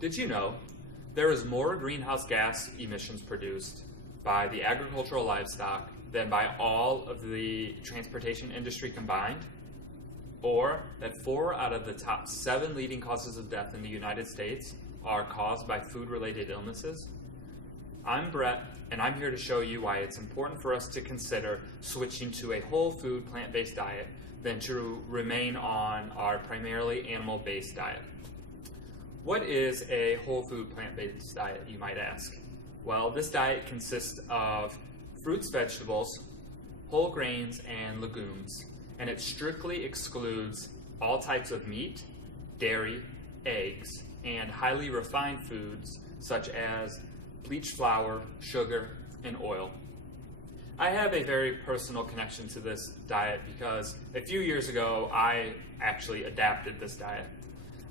Did you know there is more greenhouse gas emissions produced by the agricultural livestock than by all of the transportation industry combined? Or that 4 out of the top 7 leading causes of death in the United States are caused by food-related illnesses? I'm Brett, and I'm here to show you why it's important for us to consider switching to a whole food plant-based diet than to remain on our primarily animal-based diet. What is a whole food plant-based diet, you might ask? Well, this diet consists of fruits, vegetables, whole grains, and legumes, and it strictly excludes all types of meat, dairy, eggs, and highly refined foods such as bleached flour, sugar, and oil. I have a very personal connection to this diet because a few years ago I actually adapted this diet.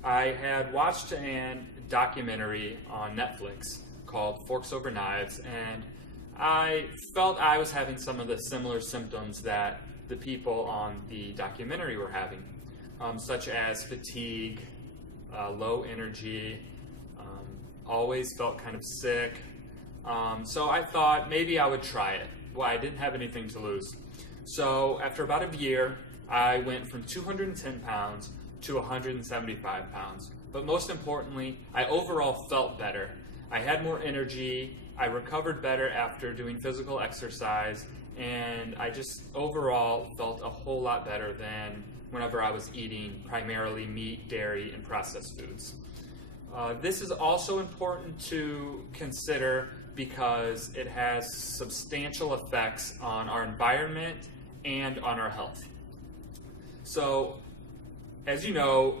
I had watched a documentary on Netflix called Forks Over Knives, and I felt I was having some of the similar symptoms that the people on the documentary were having, such as fatigue, low energy, always felt kind of sick. So I thought maybe I would try it. Well, I didn't have anything to lose. So after about a year, I went from 210 pounds to 175 pounds. But most importantly, I overall felt better. I had more energy, I recovered better after doing physical exercise, and I just overall felt a whole lot better than whenever I was eating primarily meat, dairy, and processed foods. This is also important to consider because it has substantial effects on our environment and on our health. So, as you know,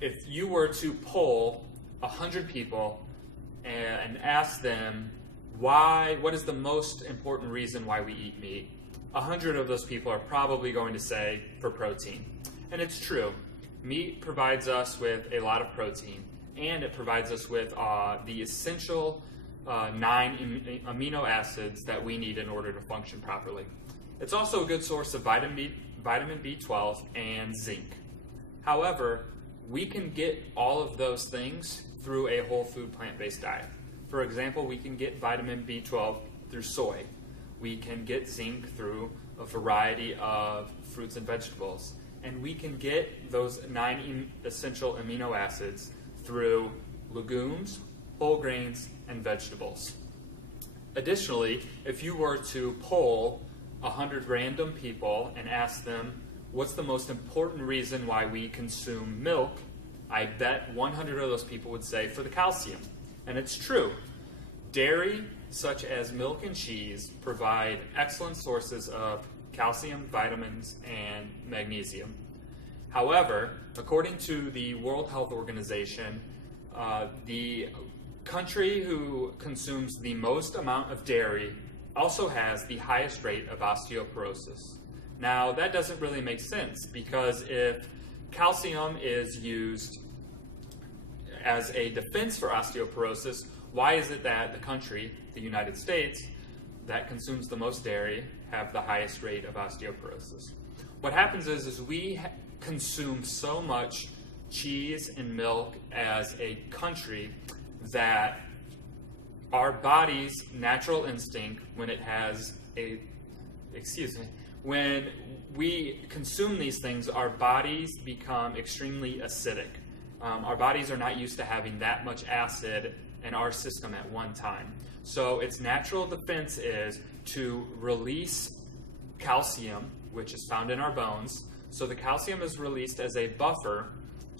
if you were to poll 100 people and ask them what is the most important reason why we eat meat, 100 of those people are probably going to say for protein. And it's true. Meat provides us with a lot of protein, and it provides us with the essential 9 amino acids that we need in order to function properly. It's also a good source of vitamin B12 and zinc. However, we can get all of those things through a whole food plant-based diet. For example, we can get vitamin B12 through soy. We can get zinc through a variety of fruits and vegetables. And we can get those 9 essential amino acids through legumes, whole grains, and vegetables. Additionally, if you were to poll 100 random people and ask them, what's the most important reason why we consume milk? I bet 100 of those people would say for the calcium. And it's true. Dairy, such as milk and cheese, provide excellent sources of calcium, vitamins, and magnesium. However, according to the World Health Organization, the country who consumes the most amount of dairy also has the highest rate of osteoporosis. Now, that doesn't really make sense because if calcium is used as a defense for osteoporosis, why is it that the country, the United States, that consumes the most dairy have the highest rate of osteoporosis? What happens is we consume so much cheese and milk as a country that our body's natural instinct when we consume these things, our bodies become extremely acidic. Our bodies are not used to having that much acid in our system at one time. So its natural defense is to release calcium, which is found in our bones. So the calcium is released as a buffer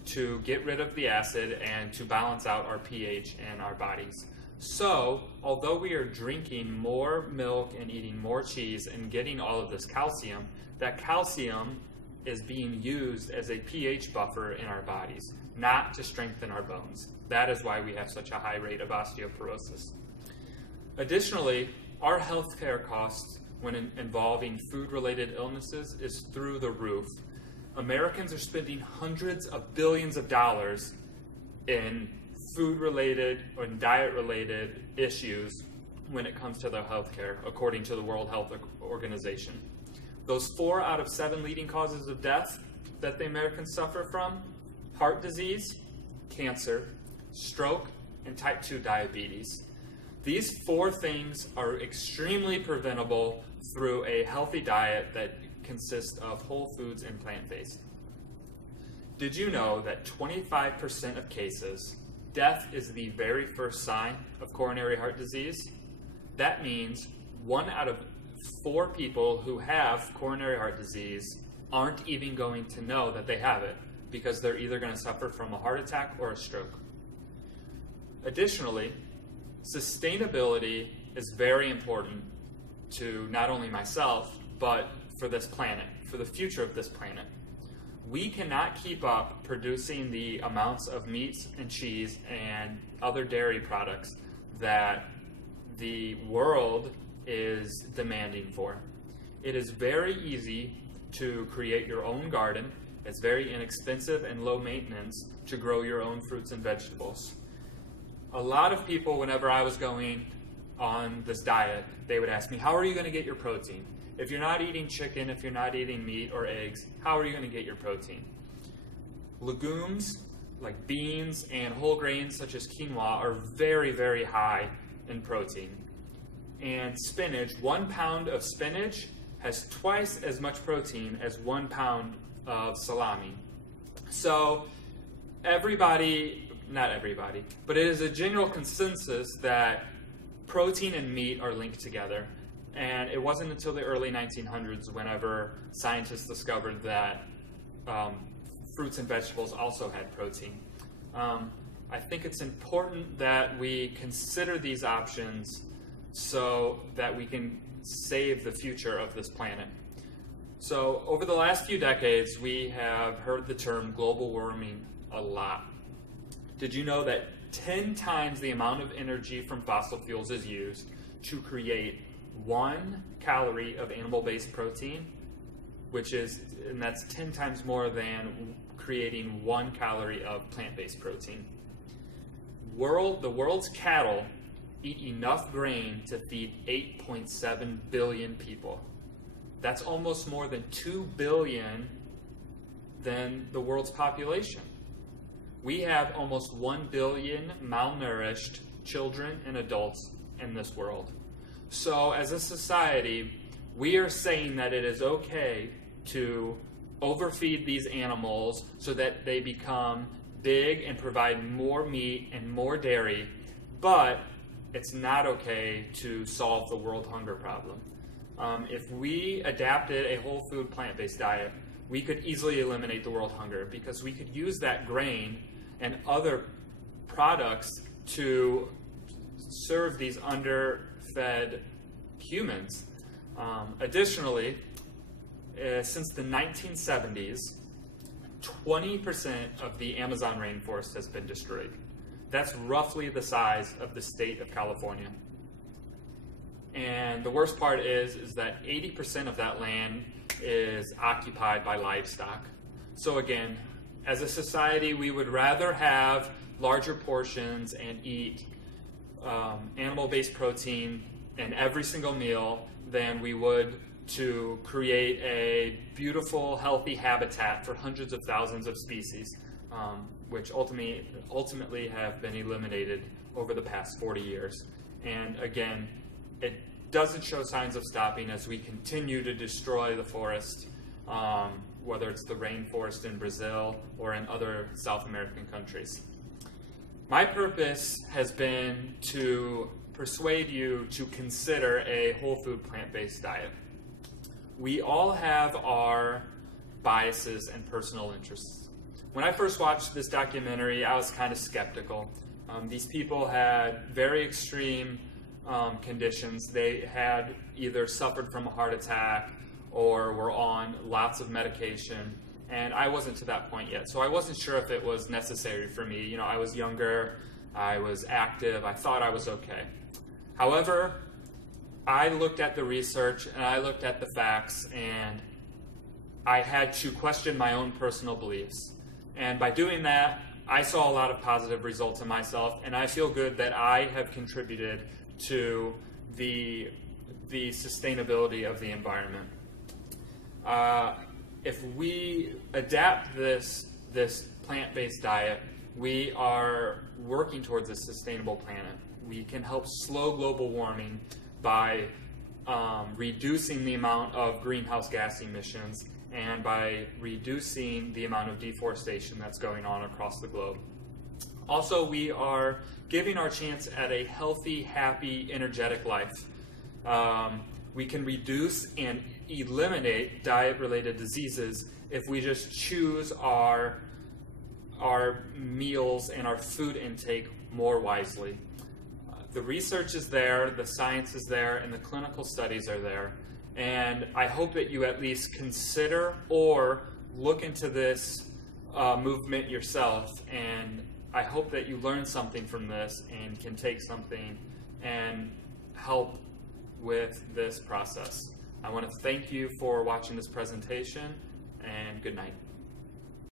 to get rid of the acid and to balance out our pH in our bodies. So, although we are drinking more milk and eating more cheese and getting all of this calcium, that calcium is being used as a pH buffer in our bodies, not to strengthen our bones. That is why we have such a high rate of osteoporosis. Additionally, our healthcare costs when involving food-related illnesses is through the roof. Americans are spending hundreds of billions of dollars in food-related or diet-related issues when it comes to their healthcare, according to the World Health Organization. Those 4 out of 7 leading causes of death that the Americans suffer from: heart disease, cancer, stroke, and type 2 diabetes. These 4 things are extremely preventable through a healthy diet that consists of whole foods and plant-based. Did you know that 25% of cases, death is the very first sign of coronary heart disease? That means 1 out of 4 people who have coronary heart disease aren't even going to know that they have it because they're either going to suffer from a heart attack or a stroke. Additionally, sustainability is very important to not only myself, but for this planet, for the future of this planet. We cannot keep up producing the amounts of meats and cheese and other dairy products that the world is demanding for. It is very easy to create your own garden. It's very inexpensive and low maintenance to grow your own fruits and vegetables. A lot of people, whenever I was going on this diet, they would ask me, how are you going to get your protein? If you're not eating chicken, if you're not eating meat or eggs, how are you going to get your protein? Legumes, like beans and whole grains such as quinoa, are very, very high in protein. And spinach, 1 pound of spinach has twice as much protein as 1 pound of salami. So everybody, not everybody, but it is a general consensus that protein and meat are linked together. And it wasn't until the early 1900s whenever scientists discovered that fruits and vegetables also had protein. I think it's important that we consider these options so that we can save the future of this planet. So over the last few decades, we have heard the term global warming a lot. Did you know that 10 times the amount of energy from fossil fuels is used to create 1 calorie of animal-based protein, and that's 10 times more than creating 1 calorie of plant-based protein. The world's cattle eat enough grain to feed 8.7 billion people. That's almost more than 2 billion than the world's population. We have almost 1 billion malnourished children and adults in this world. So as a society, we are saying that it is okay to overfeed these animals so that they become big and provide more meat and more dairy, but it's not okay to solve the world hunger problem. If we adapted a whole food plant-based diet, we could easily eliminate the world hunger because we could use that grain and other products to serve these underfed humans. Additionally, since the 1970s, 20% of the Amazon rainforest has been destroyed. That's roughly the size of the state of California. And the worst part is that 80% of that land is occupied by livestock. So again, as a society, we would rather have larger portions and eat animal-based protein in every single meal than we would to create a beautiful, healthy habitat for hundreds of thousands of species, which ultimately have been eliminated over the past 40 years. And again, it doesn't show signs of stopping as we continue to destroy the forest, whether it's the rainforest in Brazil or in other South American countries. My purpose has been to persuade you to consider a whole food plant-based diet. We all have our biases and personal interests. When I first watched this documentary, I was kind of skeptical. These people had very extreme conditions. They had either suffered from a heart attack or were on lots of medication, and I wasn't to that point yet. So I wasn't sure if it was necessary for me. You know, I was younger, I was active, I thought I was okay. However, I looked at the research and I looked at the facts, and I had to question my own personal beliefs. And by doing that, I saw a lot of positive results in myself, and I feel good that I have contributed to the sustainability of the environment. If we adapt this plant-based diet, we are working towards a sustainable planet. We can help slow global warming by reducing the amount of greenhouse gas emissions and by reducing the amount of deforestation that's going on across the globe. Also, we are giving our chance at a healthy, happy, energetic life. We can reduce and eliminate diet-related diseases if we just choose our meals and our food intake more wisely. The research is there, the science is there, and the clinical studies are there. And I hope that you at least consider or look into this movement yourself. And I hope that you learn something from this and can take something and help with this process. I want to thank you for watching this presentation, and good night.